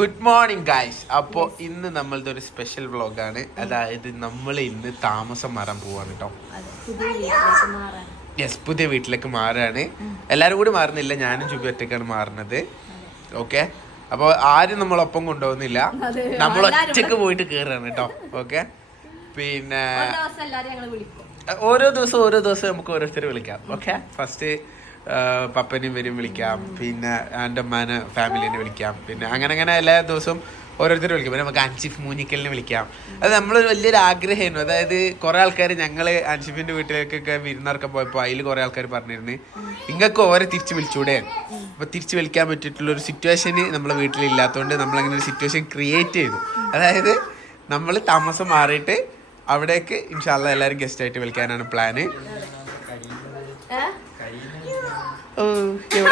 Good morning guys അപ്പോൾ ഇന്ന് നമ്മളുടെ ഒരു സ്പെഷ്യൽ വ്ലോഗാണ് അതായത് നമ്മൾ ഇന്ന് താമസം മാറാൻ പോവാണ് കേട്ടോ യെസ് പുതിയ വീട്ടിലേക്ക് മാറുകയാണ് എല്ലാവരും കൂടി മാറുന്നില്ല. ഞാനും ചുബി ഒറ്റയ്ക്കാണ് മാറുന്നത്. ഓക്കെ അപ്പോൾ ആരും നമ്മളൊപ്പം കൊണ്ടുപോകുന്നില്ല. നമ്മൾ ഒറ്റയ്ക്ക് ഒറ്റയ്ക്ക് പോയിട്ട് കയറുകയാണ് കേട്ടോ ഓക്കെ പിന്നെ ദിവസം ഓരോ ദിവസം ഓരോ ദിവസവും നമുക്ക് ഓരോരുത്തർ വിളിക്കാം. ഓക്കെ ഫസ്റ്റ് പപ്പനെയും വരും വിളിക്കാം. പിന്നെ എന്റെ അമ്മാനെ ഫാമിലിനെ വിളിക്കാം. പിന്നെ അങ്ങനെ അങ്ങനെ എല്ലാ ദിവസവും ഓരോരുത്തരും വിളിക്കും. പിന്നെ നമുക്ക് അൻഷിഫ് മൂനിക്കലിനെ വിളിക്കാം. അത് നമ്മളൊരു വലിയൊരു ആഗ്രഹമായിരുന്നു. അതായത് കുറേ ആൾക്കാർ ഞങ്ങൾ അൻഷിഫിന്റെ വീട്ടിലേക്കൊക്കെ വിരുന്നൊക്കെ പോയപ്പോൾ അതിൽ കുറേ ആൾക്കാർ പറഞ്ഞിരുന്നു നിങ്ങൾക്ക് ഓരെ തിരിച്ച് വിളിച്ചൂടെ? അപ്പോൾ തിരിച്ച് വിളിക്കാൻ പറ്റിയിട്ടുള്ള ഒരു സിറ്റുവേഷന് നമ്മളെ വീട്ടിലില്ലാത്തതുകൊണ്ട് നമ്മളങ്ങനെ ഒരു സിറ്റുവേഷൻ ക്രിയേറ്റ് ചെയ്തു. അതായത് നമ്മൾ താമസം മാറിയിട്ട് അവിടേക്ക് ഇൻഷാല്ല എല്ലാവരും ഗസ്റ്റായിട്ട് വിളിക്കാനാണ് പ്ലാന് ഏ? ഓ എവിടെ കാര്യമുള്ളത് ഇത്രയും ദിവസം ഇവരുടെ അടുത്ത് നിന്നിട്ട്. ഒറ്റയ്ക്ക് പോയിട്ട് അടുക്കള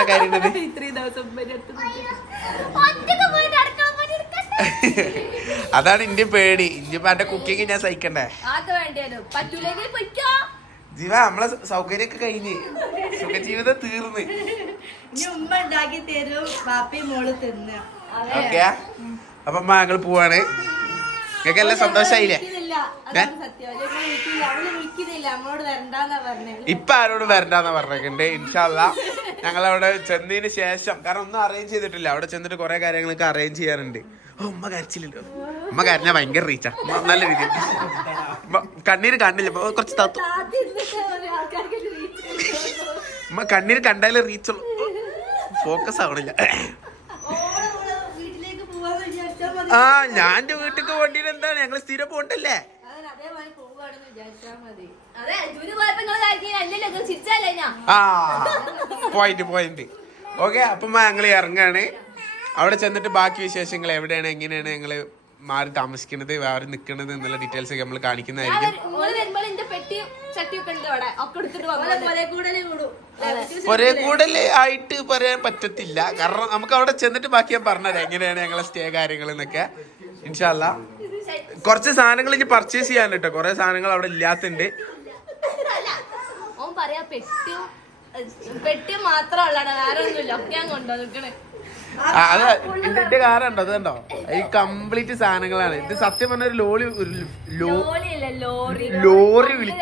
പണി എടുക്കണ്ടേ? അതാണ് ഇന്ത്യ പേടി. ഇന്ത്യ എന്റെ കുക്കിങ് ഞാൻ സഹിക്കണ്ടേ? ജീവ നമ്മളെ സൗകര്യമൊക്കെ കഴിഞ്ഞ്. സുഖജീവിതം തീർന്ന്. ഇനി ഉമ്മ ഉണ്ടാക്കി തരും. പാപ്പയും മോൾ തിന്ന. ഓക്കെ. അപ്പൊ അമ്മ ഞങ്ങൾ പോവാണ്. നിങ്ങൾക്ക് എല്ലാം പറഞ്ഞത്. ഇപ്പൊ ആരോട് വരണ്ടെന്നാ പറഞ്ഞിട്ടുണ്ട് ഇൻഷാല്ല ഞങ്ങൾ അവിടെ ചെന്നതിന് ശേഷം കാരണം ഒന്നും അറേഞ്ച് ചെയ്തിട്ടില്ല. അവിടെ ചെന്നിട്ട് കുറെ കാര്യങ്ങളൊക്കെ അറേഞ്ച് ചെയ്യാനുണ്ട്. ഉമ്മ കരച്ചില്ലല്ലോ ഉമ്മ കരഞ്ഞ ഭയങ്കര റീച്ചാ നല്ല രീതിയിൽ. കണ്ണീര് കണ്ടില്ല. കുറച്ച് തത്തു. ഉമ്മ കണ്ണീര് കണ്ടാലേ റീച്ചുള്ളൂ ഫോക്കസ് ആവണില്ല. ആ ഞാൻ വീട്ടിലേക്ക് പോണ്ടിട്ട് എന്താണ്? ഞങ്ങൾ സ്ഥിരം പോണ്ടല്ലേ? ആ പോയിന്റ് പോയിന്റ് ഓക്കെ അപ്പം ഞങ്ങൾ ഇറങ്ങാണ്. അവിടെ ചെന്നിട്ട് ബാക്കി വിശേഷങ്ങൾ എവിടെയാണ് എങ്ങനെയാണ് ഞങ്ങൾ മാറി താമസിക്കുന്നത് വേറെ നിൽക്കുന്നത് എന്നുള്ള ഡീറ്റെയിൽസ് ഒക്കെ നമ്മൾ ഞാൻ കാണിക്കുന്നതായിരിക്കും. കൂടലേ ഒരേ കൂടുതൽ ആയിട്ട് പറയാൻ പറ്റത്തില്ല. കാരണം നമുക്ക് അവിടെ ചെന്നിട്ട് ബാക്കി ഞാൻ പറഞ്ഞത് എങ്ങനെയാണ് ഞങ്ങളെ സ്റ്റേ കാര്യങ്ങൾ എന്നൊക്കെ. ഇൻഷാല്ല കുറച്ച് സാധനങ്ങൾ ഇനി പർച്ചേസ് ചെയ്യാനുണ്ട് കേട്ടോ കുറെ സാധനങ്ങൾ അവിടെ ഇല്ലാത്തുണ്ട്. പറയാ പെട്ടിയും പെട്ടി പെട്ടിയും മാത്രം ഉള്ളതാണ് വേറെ ഒന്നുമില്ല ഒക്കെ ഞാൻ കൊണ്ടോ നിക്കണേ. അത് ഇതിന്റെ കാറുണ്ടോ അത് കണ്ടോ? ഈ കംപ്ലീറ്റ് സാധനങ്ങളാണ്. ഇത് സത്യം പറഞ്ഞ ഒരു ലോറി ഒരു ലോ ലോറി. ലോറി വിളി-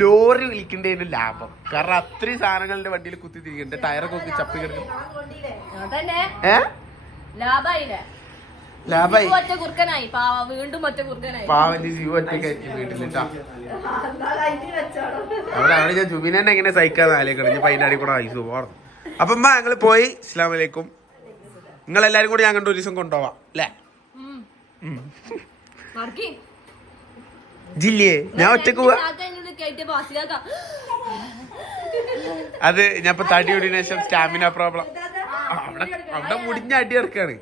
ലോറി വിളിക്കേണ്ടതിന് ലാഭം. കാരണം അത്രയും സാധനങ്ങളുടെ വണ്ടിയിൽ കുത്തി തിരികെ ടയറൊക്കെ ഒക്കെ ചപ്പി കിടക്കും അതന്നെ. ഏ? ലാഭായില്ലേ? ലാഭായി ഒറ്റ കുറുക്കനായി. പാവ വീണ്ടും ഒറ്റ കുറുക്കനായി. പാവന്റെ ജീവ ഒറ്റയ്ക്കായിരിക്കും വീട്ടിലിട്ടാ അവിടെ അവിടെ ഞാൻ ജുബിനെ എങ്ങനെ സഹിക്കാന്ന് ആലോചിക്കണം. ഞാൻ പൈനാടി കൂടെ ഐസ് പോർന്നു അപ്പൊ അമ്മ ഞങ്ങൾ പോയി. ഇസ്ലാം വലൈക്കും നിങ്ങൾ എല്ലാരും കൂടി ഞാൻ കണ്ടു ഒരു ദിവസം കൊണ്ടുപോവാം അല്ലേ. ജില്ലയെ ഞാൻ ഒറ്റയ്ക്ക് പോവാ. അത് ഞാൻ ഇപ്പൊ തടി കൂടിയതിനു ശേഷം സ്റ്റാമിന പ്രോബ്ലം അവിടെ അവിടെ മുടിഞ്ഞ അടി ഇറക്കാണ്.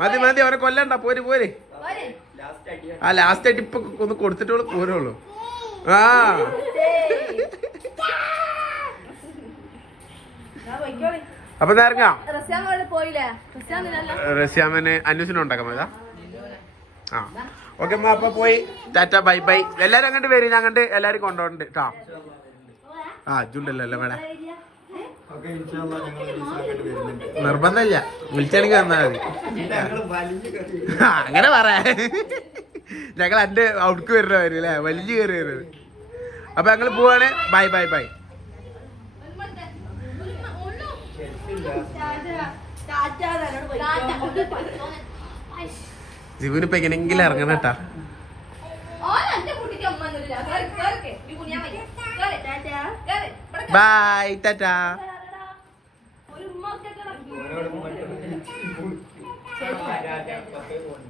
മതി. മതി അവനെ കൊല്ലണ്ട പോര് പോര്. പോരെ. ആ ലാസ്റ്റ് ആയിട്ട് ഇപ്പൊ ഒന്ന് കൊടുത്തിട്ടു പോരുള്ളൂ. ആ. അപ്പൊ ദാ ഇറങ്ങാം? റഷ്യാമന് അന്വേഷണം ഉണ്ടാക്കാൻ മതി ആ. ഓക്കെ അമ്മ അപ്പൊ പോയി. Tata bye bye. എല്ലാരും അങ്ങോട്ട് വരും ഞാൻ അങ്ങോട്ട് എല്ലാരും കൊണ്ടുപോകണ്ട് കേട്ടോ ആ അജുണ്ടല്ലോ അല്ലേ മേഡം? നിർബന്ധമില്ല. വിളിച്ചാണെങ്കിൽ വന്നാൽ മതി. അങ്ങനെ പറയാ ഞങ്ങൾ എന്റെ ഔട്ട്ക്ക് വരുന്നവര് അല്ലേ? വലിഞ്ഞു കയറി വരുന്നത്. അപ്പൊ ഞങ്ങൾ പോവാണ്. By bye by. ജിബിന് ഇപ്പൊ എങ്ങനെയെങ്കിലും ഇറങ്ങണം കേട്ടാ. ബൈ ടാറ്റാ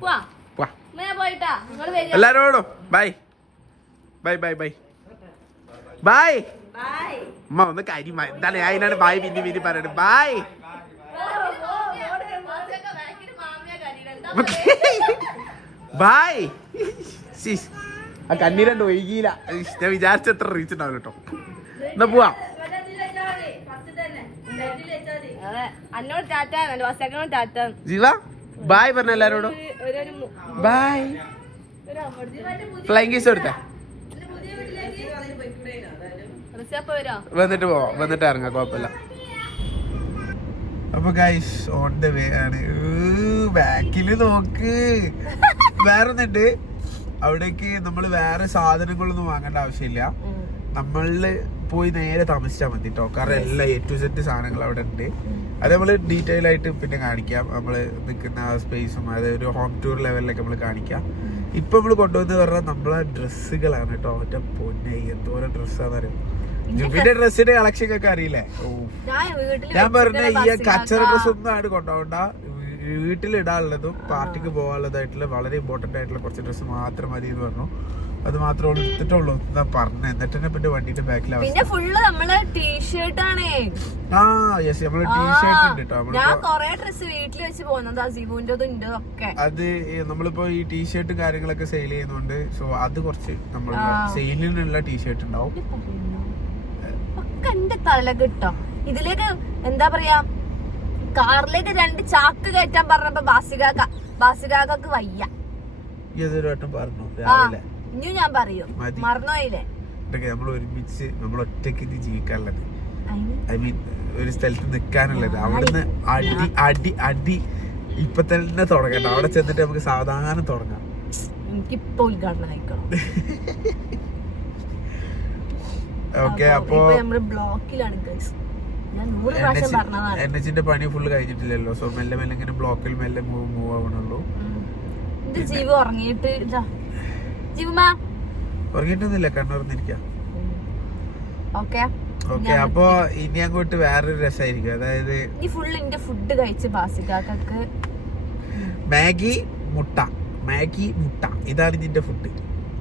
പോവാ വാ ഞാൻ പോയിട്ടാ നിങ്ങൾ വരിക എല്ലാരോടും. Bye. Bye bye bye. Bye. Bye. അമ്മ ഒന്ന് കാര്യം എന്താണ്? ഞാൻ അതിനാണ് ബൈ പിന്നെ പിന്നെ പറയണത്. ബൈ. ബൈ. ആ കണ്ണീരണ്ട് ഒഴുകിയില്ല. ഞാൻ ഞാൻ വിചാരിച്ചത്ര റീച്ച് ഉണ്ടാവും കേട്ടോ. എന്നാ പോവാം. അതെ. അന്നോട് ടാറ്റാന്നല്ലോ വാസേക്കനോട് ടാറ്റ. ജീവ? ബായ് പറഞ്ഞ എല്ലാരോടും. ബായ് ഫ്ലൈങ് കേസ് കൊടുത്ത. വന്നിട്ട് പോവാം വന്നിട്ട് ഇറങ്ങാം കുഴപ്പമില്ല. അപ്പൊ ഗൈസ് ഓൺ ദ വേ ആണ്. ബാക്കിൽ നോക്ക്. വേറെ ഒന്നുണ്ട് അവിടേക്ക് നമ്മൾ വേറെ സാധനങ്ങളൊന്നും വാങ്ങേണ്ട ആവശ്യമില്ല. നമ്മളിൽ പോയി നേരെ താമസിച്ചാൽ മതി കേട്ടോ കാരണം എല്ലാ എ ടു സെറ്റ് സാധനങ്ങൾ അവിടെ ഉണ്ട്. അത് നമ്മൾ ഡീറ്റെയിൽ ആയിട്ട് പിന്നെ കാണിക്കാം. നമ്മൾ നിൽക്കുന്ന സ്പേസും അതായത് ഒരു ഹോം ടൂർ ലെവലിലൊക്കെ നമ്മൾ കാണിക്കാം. ഇപ്പൊ നമ്മൾ കൊണ്ടുവന്ന് പറഞ്ഞാൽ നമ്മളെ ഡ്രസ്സുകളാണ് കേട്ടോ ഒറ്റ പൊന്നെ എന്തോരം ഡ്രസ്സാന്ന് അറിയാം ജുബിന്റെ ഡ്രസ്സിന്റെ കളക്ഷൻ ഒക്കെ അറിയില്ലേ? ഓ ഞാൻ വീട്ടിൽ ഞാൻ പറഞ്ഞ ഈ കച്ചറ ഡ്രസ് ഒന്നും ആണ് കൊണ്ടുപോകണ്ട. വീട്ടിലിടാനുള്ളതും പാർട്ടിക്ക് പോകാനുള്ളതായിട്ടുള്ള വളരെ ഇമ്പോർട്ടന്റ് ആയിട്ടുള്ള കുറച്ച് ഡ്രസ്സ് മാത്രം മതി എന്ന് പറഞ്ഞു. അത് മാത്രമേ ഉള്ളൂ എടുത്തിട്ടുള്ളൂ. എന്നാ പറഞ്ഞ എന്നിട്ട് തന്നെ പിന്നെ വണ്ടിയുടെ ബാക്കിൽ പിന്നെ ഫുള്ള് നമ്മൾ ടീഷർട്ട് ആണേ. ആ യെസ് നമ്മൾ ടീഷർട്ട് ഉണ്ട് കേട്ടോ ഞാൻ കുറേ ഡ്രസ് വീട്ടിൽ വെച്ച് പോകുന്നത് അസീബുന്റെ ഉണ്ട് ഒക്കെ. അത് നമ്മളിപ്പോ ഈ ടീഷർട്ട് കാര്യങ്ങളൊക്കെ സെയിൽ ചെയ്യുന്നുണ്ട് സോ അത് കുറച്ച് നമ്മൾ. സെയിലിനുള്ള ടീഷർട്ട് ഉണ്ടാവും. ഒക്കെ എന്റെ തല കിട്ടോ ഇതിലേക്ക് എന്താ പറയാ കാറിലേക്ക് രണ്ട് ചാക്ക് കയറ്റാൻ പറഞ്ഞപ്പോ ബാസികാക്ക ബാസികാക്കൊക്കെ വയ്യ. പറഞ്ഞു? ഇനിയും ഞാൻ പറയൂ. മറന്നോയില്ലേ? നമ്മൾ ഒരുമിച്ച് നമ്മൾ ഒറ്റയ്ക്ക് ഇത് ജീവിക്കാനുള്ളത്. ഐ മീൻ ഒരു സ്ഥലത്ത് നിൽക്കാനുള്ളത് അവിടുന്ന് അടി അടി അടി. ഇപ്പൊ തന്നെ തുടങ്ങണ്ട അവിടെ ചെന്നിട്ട് നമുക്ക് സാവധാനം തുടങ്ങാം. എനിക്കിപ്പോ ഉദ്ഘാടനം കഴിക്കണം. ഓക്കെ അപ്പോ നമ്മൾ ബ്ലോക്കിലാണ് guys. എൻ എച്ചിന്റെ പണി ഫുള്ള് കഴിഞ്ഞിട്ടില്ലല്ലോ. സോ മെല്ലെ മെല്ലെ ഇങ്ങനെ ബ്ലോക്കിൽ മെല്ലെ മൂവ് മൂവ് ആവണുള്ളൂ. ഇത് ജീവ ഉറങ്ങിയിട്ട് ജീവമാ ഉറങ്ങിയിട്ടൊന്നുമില്ല കണ്ണുറന്നിരിക്കാം. ഓക്കെ. ഓക്കെ അപ്പോ ഇനി അങ്ങോട്ട് വേറൊരു രസമായിരിക്കും അതായത് ഈ ഫുൾ എന്റെ ഫുഡ് കഴിച്ച് ബാസിക്കാക്കക്ക് മാഗി മുട്ട. മാഗി മുട്ട. ഇതാണ് ഇതിന്റെ ഫുഡ്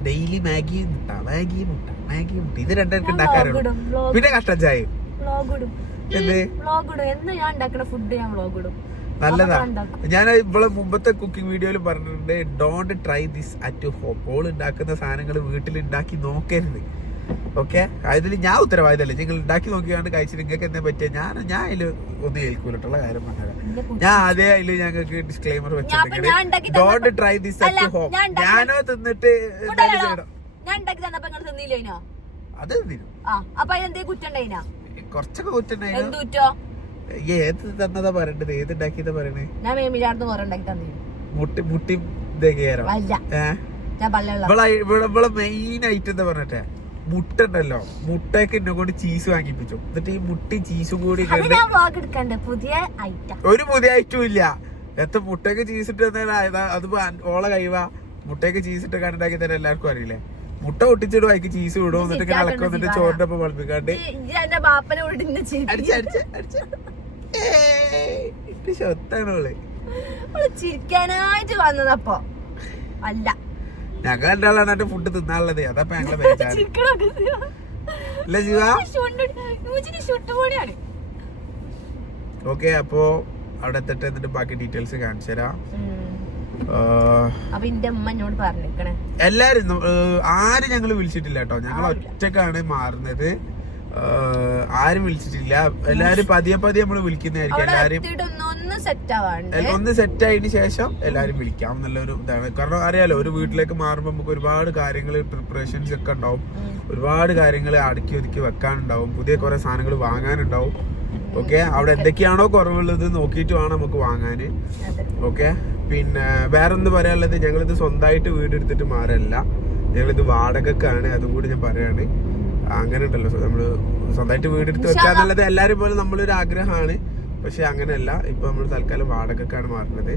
ഡെയിലി മാഗി മുട്ട മാഗി മുട്ട മാഗി മുട്ട. ഇത് രണ്ടുപേർക്ക് ഞാൻ ഉണ്ടാക്കാറുള്ളൂ. പിന്നെ കഷ്ടം ചായയും. വ്ളോഗ് ഇടും. എന്ന് ഞാൻ ഉണ്ടാക്കുന്ന ഫുഡ് ഞാൻ വ്ളോഗ് ഇടും. നല്ലതാ. ഞാൻ ഇവളെ മുമ്പത്തെ കുക്കിംഗ് വീഡിയോയിൽ പറഞ്ഞിട്ടുണ്ട് don't try this at home all ഉണ്ടാക്കുന്ന സാധനങ്ങൾ വീട്ടിൽ ഉണ്ടാക്കി നോക്കരുത്. ഓക്കെ അതിൽ ഞാൻ ഉത്തരവാദിത്തല്ലേ നിങ്ങൾ ഉണ്ടാക്കി നോക്കിയാണ്ട് കഴിച്ചിട്ട് നിങ്ങൾക്ക് എന്താ പറ്റിയ? ഞാൻ ഞാൻ അതിൽ ഒന്നും ഏൽക്കൂലട്ടുള്ള കാര്യം പറഞ്ഞത് ഞാൻ അതേ അതിൽ ഞങ്ങൾക്ക് ഡിസ്ക്ലൈമർ വെച്ചിട്ടുണ്ട് don't try this at home ഞാനോ തിന്നിട്ട് ഞാൻ ഉണ്ടാക്കി തന്നപ്പോ നിങ്ങൾ തിന്നില്ലേനോ അത് തിന്നു. ആ അപ്പൊ എന്തേ കുറ്റം ഉണ്ടായിനാ? കുറച്ചൊക്കെ കുറ്റുണ്ടായിരുന്നു ഏത് തന്നതാ പറയണ്ടത് ഏത് ഉണ്ടാക്കിയതാ പറയണേ? ഞാൻ മേമിലാർന്ന് കുറെ ഉണ്ടാക്കി തന്നിരുന്നു മുട്ടി മുട്ടി ഇവിടെ മെയിൻ ഐറ്റം എന്താ പറഞ്ഞിട്ടേ? മുട്ട ഉണ്ടല്ലോ. മുട്ടയൊക്കെ എന്നെ കൊണ്ട് ചീസ് വാങ്ങിപ്പിച്ചു. എന്നിട്ട് ഈ മുട്ടി ചീസും കൂടി ഒരു പുതിയ ഐറ്റം ഇല്ല. എത്ര മുട്ടയൊക്കെ ചീസിട്ട് തന്നെ അത് ഓളെ കഴിവാ മുട്ടയൊക്കെ ചീസിട്ട് കണ്ടാക്കി തരാൻ എല്ലാവർക്കും അറിയില്ലേ? മുട്ട ഒട്ടിച്ചിട്ട് അതിക്ക് ചീസ് വിടും എന്നിട്ട് ഇങ്ങനെ ഇളക്കും എന്നിട്ട് ചോറിന്റെ ഒപ്പം വളപ്പിക്കാണ്ട്. എന്റെ ബാപ്പനെ ഓൾ. ചിരിക്കാനായിട്ട് വന്നതപ്പോ അല്ല. ഞങ്ങൾ രണ്ടാളാണ് എന്റെ ഫുഡ് തിന്നാനുള്ളത്. അതപ്പോ ഞങ്ങളെ ശിവ ഓക്കെ അപ്പോ അവിടെ എത്തിട്ട് എന്നിട്ട് ബാക്കി ഡീറ്റെയിൽസ് കാണിച്ചു തരാം എല്ലാരും ആരും ഞങ്ങൾ വിളിച്ചിട്ടില്ല കേട്ടോ ഞങ്ങൾ ഒറ്റക്കാണ് മാറുന്നത്. ആരും വിളിച്ചിട്ടില്ല. എല്ലാരും പതിയെ പതിയെ നമ്മൾ വിളിക്കുന്നതായിരിക്കും. എല്ലാരും ഒന്ന് സെറ്റ് ആയതിനു ശേഷം എല്ലാരും വിളിക്കാം എന്നുള്ളൊരു ഇതാണ്. കാരണം അറിയാലോ ഒരു വീട്ടിലേക്ക് മാറുമ്പോൾ നമുക്ക് ഒരുപാട് കാര്യങ്ങൾ പ്രിപ്പറേഷൻസ് ഒക്കെ ഉണ്ടാവും. ഒരുപാട് കാര്യങ്ങൾ അടുക്കി ഒതുക്കി വെക്കാനുണ്ടാവും. പുതിയ കുറെ സാധനങ്ങൾ വാങ്ങാനുണ്ടാവും. ഓക്കെ? അവിടെ എന്തൊക്കെയാണോ കുറവുള്ളത് നോക്കിയിട്ട് വേണം നമുക്ക് വാങ്ങാൻ. ഓക്കെ? പിന്നെ വേറെ ഒന്ന് പറയാനുള്ളത്? ഞങ്ങളിത് സ്വന്തമായിട്ട് വീടെടുത്തിട്ട് മാറല്ല ഞങ്ങളിത് വാടകക്കാണ് അതും കൂടി ഞാൻ പറയാണ്. അങ്ങനെ ഉണ്ടല്ലോ നമ്മൾ സ്വന്തമായിട്ട് വീടെടുത്ത് വെക്കുക എന്നുള്ളത് എല്ലാരും പോലെ നമ്മളൊരു ആഗ്രഹമാണ്. പക്ഷെ അങ്ങനെയല്ല. ഇപ്പൊ നമ്മൾ തൽക്കാലം വാടകക്കാണ് മാറുന്നത്.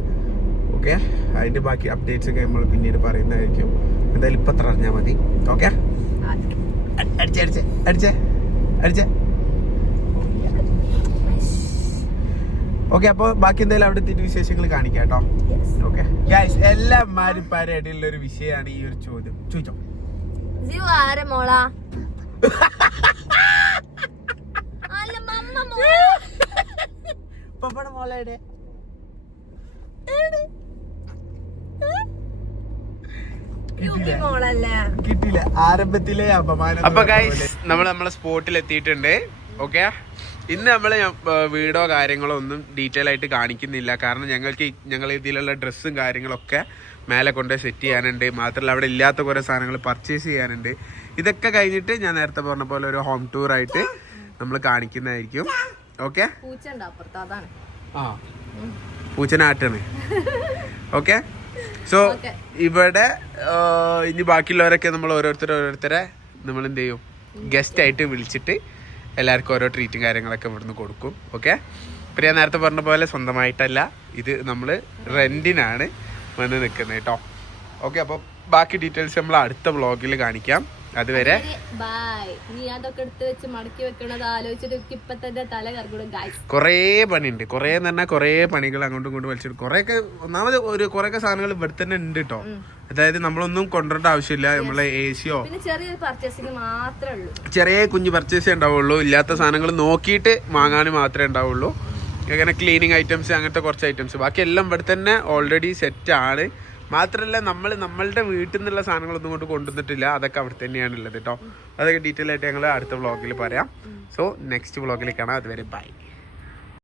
ഓക്കെ? അതിന്റെ ബാക്കി അപ്ഡേറ്റ്സ് ഒക്കെ നമ്മൾ പിന്നീട് പറയുന്നതായിരിക്കും. എന്തായാലും ഇപ്പൊ അത്ര അറിഞ്ഞാൽ മതി. ഓക്കെ? അടിച്ചേ അടിച്ചേ അടിച്ചേ അടിച്ചേ. ഓക്കെ അപ്പൊ ബാക്കി എന്തായാലും അവിടെ എത്തിയിട്ട് വിശേഷങ്ങൾ കാണിക്കാം കേട്ടോ. ഓക്കെ ഗൈസ് എല്ലാ മാരിപ്പാരുടെ ഇടയിലുള്ള ഒരു വിഷയമാണ് ഈ ഒരു ചോദ്യം. ചോദിച്ചോ? കിട്ടില്ല പപ്പട മോളയുടെ ആരംഭത്തിലെ അപമാനം അപ്പൊ ഗൈസ് നമ്മൾ നമ്മളെ സ്പോട്ടിൽ എത്തിയിട്ടുണ്ട്. ഓക്കെ ഇന്ന് നമ്മൾ വീടോ കാര്യങ്ങളോ ഒന്നും ഡീറ്റെയിൽ ആയിട്ട് കാണിക്കുന്നില്ല. കാരണം ഞങ്ങൾക്ക് ഞങ്ങൾ ഇതിലുള്ള ഡ്രസ്സും കാര്യങ്ങളൊക്കെ മേലെ കൊണ്ട് സെറ്റ് ചെയ്യാനുണ്ട്. മാത്രമല്ല അവിടെ ഇല്ലാത്ത കുറേ സാധനങ്ങൾ പർച്ചേസ് ചെയ്യാനുണ്ട്. ഇതൊക്കെ കഴിഞ്ഞിട്ട് ഞാൻ നേരത്തെ പറഞ്ഞ പോലെ ഒരു ഹോം ടൂർ ആയിട്ട് നമ്മൾ കാണിക്കുന്നതായിരിക്കും. ഓക്കെ ആ. പൂച്ചനാട്ടാണ്. ഓക്കെ സോ ഇവിടെ ഇനി ബാക്കിയുള്ളവരൊക്കെ നമ്മൾ ഓരോരുത്തരെ ഓരോരുത്തരെ നമ്മൾ എന്ത് ചെയ്യും ഗസ്റ്റ് ആയിട്ട് വിളിച്ചിട്ട് എല്ലാവർക്കും ഓരോ ട്രീറ്റും കാര്യങ്ങളൊക്കെ ഇവിടുന്ന് കൊടുക്കും ഓക്കെ പ്രിയ നേരത്തെ പറഞ്ഞ പോലെ സ്വന്തമായിട്ടല്ല ഇത് നമ്മൾ റെന്റിനാണ് വന്ന് നിൽക്കുന്നത് കേട്ടോ ഓക്കെ അപ്പോൾ ബാക്കി ഡീറ്റെയിൽസ് നമ്മൾ അടുത്ത വ്ളോഗിൽ കാണിക്കാം. അതുവരെ കൊറേ പണിയുണ്ട് കൊറേ ഇപ്പൊ തന്നെ എന്ന് പറഞ്ഞാൽ കുറേ പണികൾ അങ്ങോട്ടും ഇങ്ങോട്ടും വലിച്ചിട്ട് കൊറേ ഒന്നാമത് ഒരു കൊറേ സാധനങ്ങൾ ഇവിടെ തന്നെ ഉണ്ട് കേട്ടോ അതായത് നമ്മളൊന്നും കൊണ്ടുവരേണ്ട ആവശ്യമില്ല. നമ്മളെ എ സിയോ പിന്നെ ചെറിയ പർച്ചേസിങ് മാത്രമേ ഉള്ളൂ. ചെറിയ കുഞ്ഞു പർച്ചേസ് ഉണ്ടാവുള്ളൂ. ഇല്ലാത്ത സാധനങ്ങൾ നോക്കിയിട്ട് വാങ്ങാൻ മാത്രമേ ഉണ്ടാവുള്ളൂ. അങ്ങനെ ക്ലീനിങ് ഐറ്റംസ് അങ്ങനത്തെ കുറച്ച് ഐറ്റംസ് ബാക്കി എല്ലാം ഇവിടെ തന്നെ ഓൾറെഡി സെറ്റ് ആണ്. മാത്രമല്ല നമ്മൾ നമ്മളുടെ വീട്ടിൽ നിന്നുള്ള സാധനങ്ങളൊന്നും കൊണ്ട് കൊണ്ടുവന്നിട്ടില്ല. അതൊക്കെ അവിടെ തന്നെയാണ് ഉള്ളത് കേട്ടോ അതൊക്കെ ഡീറ്റെയിൽ ആയിട്ട് ഞങ്ങൾ അടുത്ത വ്ളോഗിൽ പറയാം. സോ നെക്സ്റ്റ് വ്ളോഗിൽ കാണാം. അതുവരെ ബൈ